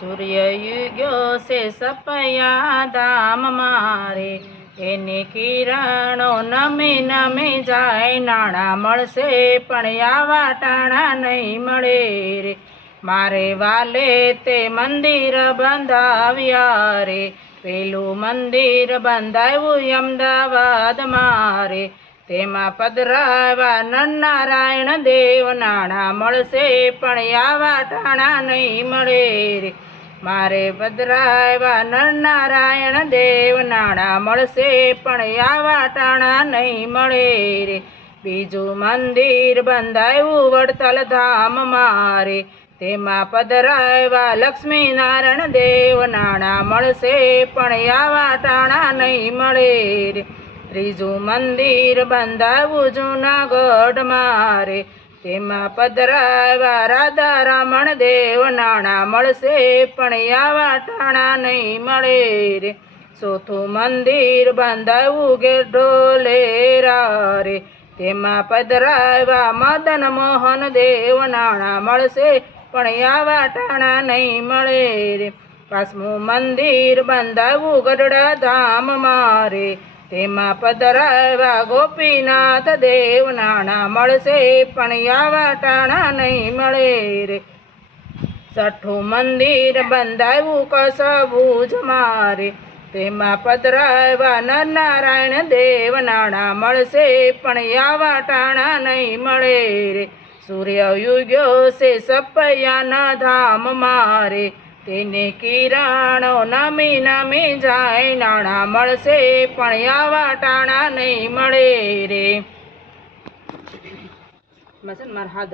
સૂર્ય યુગ્યો છે સપયા ધામ મારે. એની કિરણો નમી નમી જાય, નાણાં મળશે પણ આવા ટાણા નહીં મળે રે. મારે વાલે તે મંદિર બંધાવ્યા રે. પેલું મંદિર બંધાવ્યું અમદાવાદ મારે. તેમાં પધરાવા નરનારાયણ દેવ નાણા મળશે, પણ આવા ટાણા નહીં મળે રે. મારે પધરાવા નરનારાયણ દેવ નાણા મળશે, પણ આવા ટાણા નહીં મળે રે. બીજું મંદિર બંધાયું વડતાલ ધામ મારે. તેમાં પધરાવા લક્ષ્મીનારાયણ દેવ નાણા મળશે, પણ આવા ટાણા નહીં મળે રે. ત્રીજું મંદિર બંધાવું જૂનાગઢ મારે. તેમાં પધરાવ્યા રાધા રમણ દેવ નાણાં મળશે, પણ આવા ટાણા નહીં મળે રે. ચોથું મંદિર બંધાવું ગેઢોલેરા રે તેમાં પધરાવા મદન મોહન દેવ નાણાં મળશે, પણ આવા ટાણા નહીં મળે રે. પાંચમું મંદિર બંધાવું ગઢડા ધામ મારે. તેમાં પધરાવા ગોપીનાથ દેવ નાણા મળશે, પણ આવા ટાણા નહીં મળે રે. છઠ્ઠું મંદિર બંધાવ્યું કસભુજ મારે. તેમાં પધરાવા નરનારાયણ દેવ નાણા મળશે, પણ આવા ટાણા નહીં મળે રે. સૂર્ય યુગ્યો છે સપૈયાના ધામ મારે. તેને કિરાણો નમી નમી જાય, નાણા મળશે પણ આવા ટાણા નહીં મળે રે. મારા હાથ